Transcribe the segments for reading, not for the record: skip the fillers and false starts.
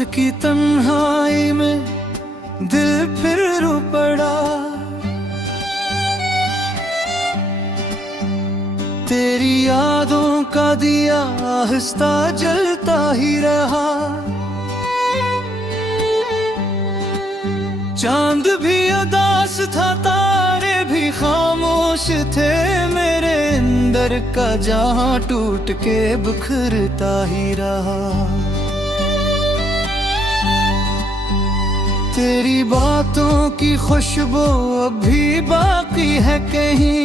रात की तन्हाई में दिल फिर रो पड़ा। तेरी यादों का दिया आहिस्ता जलता ही रहा। चांद भी उदास था, तारे भी खामोश थे। मेरे अंदर का जहां टूट के बिखरता ही रहा। तेरी बातों की खुशबू अभी बाकी है कहीं।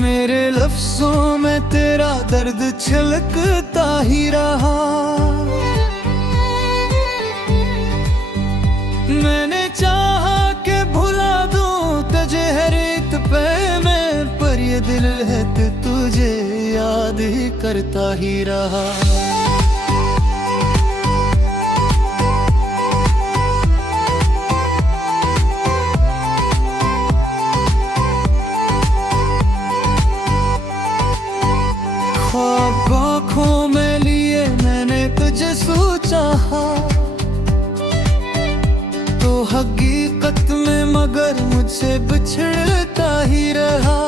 मेरे लफ्जों में तेरा दर्द छलकता ही रहा। मैंने चाहा कि भुला दूं तुझे हर एक पल में, पर ये दिल है कि तुझे याद ही करता ही रहा। ख्वाब आँखों में लिए मैंने तुझे सोचा, तो हकीकत में मगर मुझसे बिछड़ता ही रहा।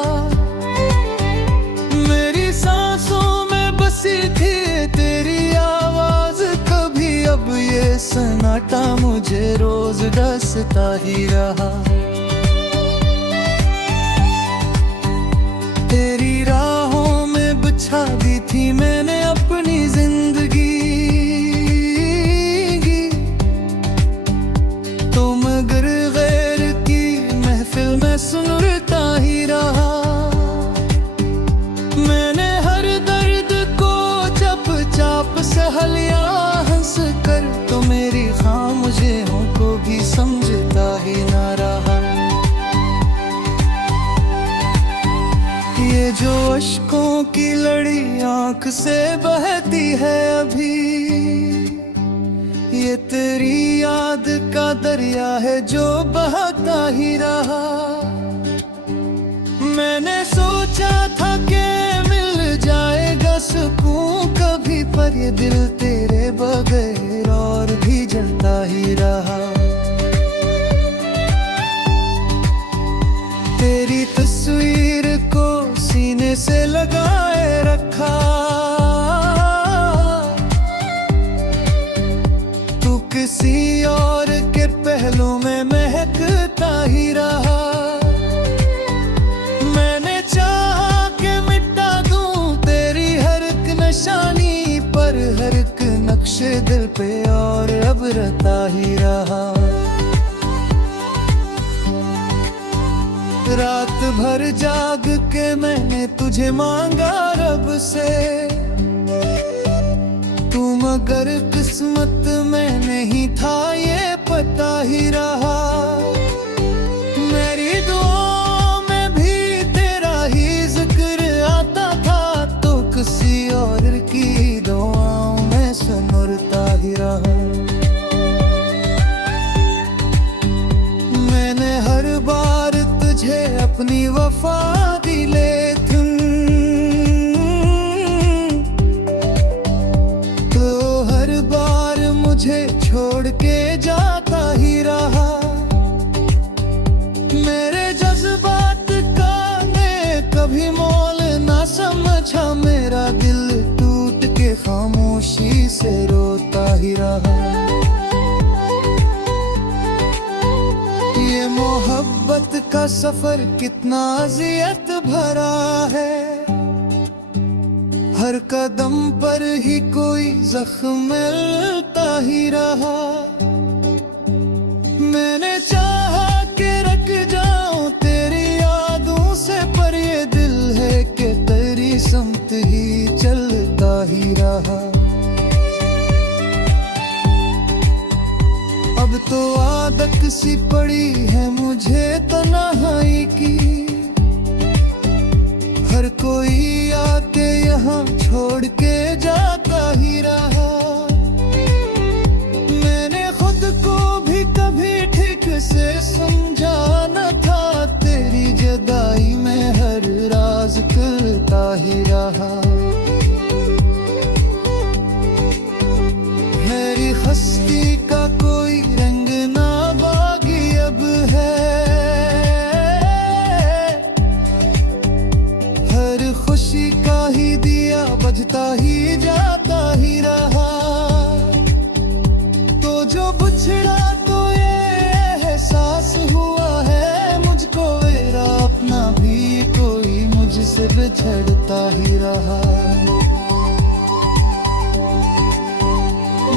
मेरी सांसों में बसी थी तेरी आवाज कभी, अब ये सन्नाटा मुझे रोज डसता ही रहा। तेरी राहों में बिछा दी थी मैंने अपनी जिंदगी, तो मगर गैर की महफिल में सुनता ही रहा। मैंने हर दर्द को चुपचाप सह लिया हंस कर, तो मेरी खामोशियों को भी समझता ही ना रहा। ये जो अश्कों की लड़ी आंख से बहती है अभी, ये तेरी याद का दरिया है जो बहता ही रहा। मैंने सोचा था कि मिल जाएगा सुकून कभी, पर ये दिल तेरे बगैर और भी जलता ही रहा। तेरी तस्वीर को सीने से लगाए रखा, तू किसी और के पहलू में महकता ही रहा। मैंने चाहा कि मिटा दूं तेरी हर एक निशानी, पर हर एक नक्शे दिल पे और अब रहता ही रहा। रात भर जाग के मैंने तुझे मांगा रब से, तू मगर किस्मत में नहीं था ये पता ही रहा। मेरी दुआओं में भी तेरा ही जिक्र आता था, तो किसी और की दुआओं में सुनता ही रहा। मैंने हर बार तुझे अपनी वफा दी, लेकिन तो हर बार मुझे छोड़ के जाता ही रहा। मेरे जज्बात का ने कभी मोल ना समझा, मेरा दिल टूट के खामोशी से रोता ही रहा। ये मोहब्बत का सफर कितना अज़ियत भरा है, हर कदम पर ही कोई जख्म मिलता ही रहा। मैंने चाहा कि रख जाऊं तेरी यादों से, पर ये दिल है कि तेरी समत ही चलता ही रहा। अब तो आदत सी पड़ी है मुझे तन्हाई की, हर कोई आके यहाँ छोड़ के जाता ही रहा। मैंने खुद को भी कभी ठीक से समझा न था, तेरी जुदाई में हर राज खुलता ही रहा। बिछड़ा तो ये एहसास हुआ है मुझको, मेरा अपना भी कोई मुझसे बिछड़ता ही रहा।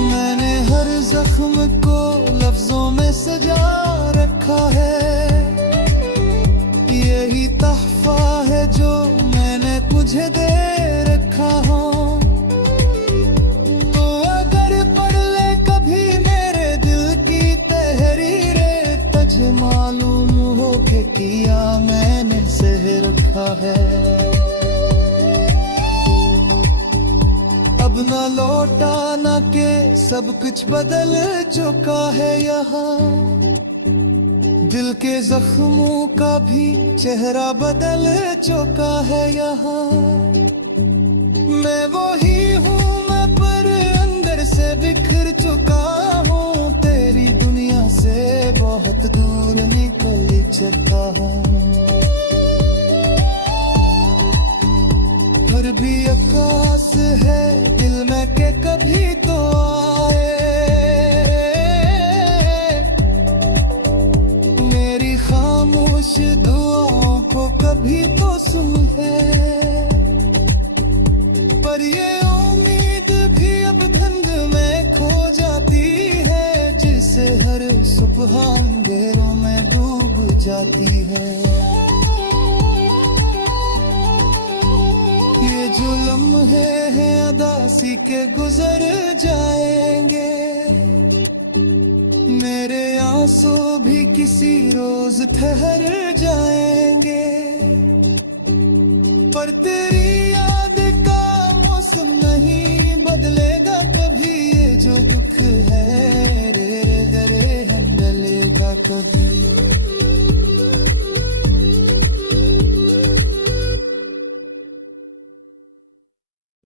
मैंने हर जख्म को लफ्जों में सजा रखा है, यही तहफा है जो मैंने तुझे दे रखा हो। तो अगर पढ़ ले कभी मेरे दिल की तहरीरें, तुझे मालूम हो के किया मैंने सह रखा है। अब न लौटा ना के सब कुछ बदल चुका है यहाँ, दिल के जख्मों का भी चेहरा बदल चुका है यहाँ। मैं वही हूँ मैं पर अंदर से बिखर चुका हूँ, तेरी दुनिया से बहुत दूर निकल चुका हूँ। फिर भी आकाश है दिल में के कभी तो आए, मेरी खामोश दुआओं को कभी तो सुन है। पर ये उम्मीद भी अब धुंध में खो जाती है, जिसे हर सुबह अंधेरों में डूब जाती है। ये जो लम्हे हैं अदासी के गुजर जाएंगे, मेरे आंसू भी किसी रोज ठहर जाएंगे। पर तेरी याद का मौसम नहीं बदलेगा कभी, ये जो दुख है रे रे हम डलेगा कभी।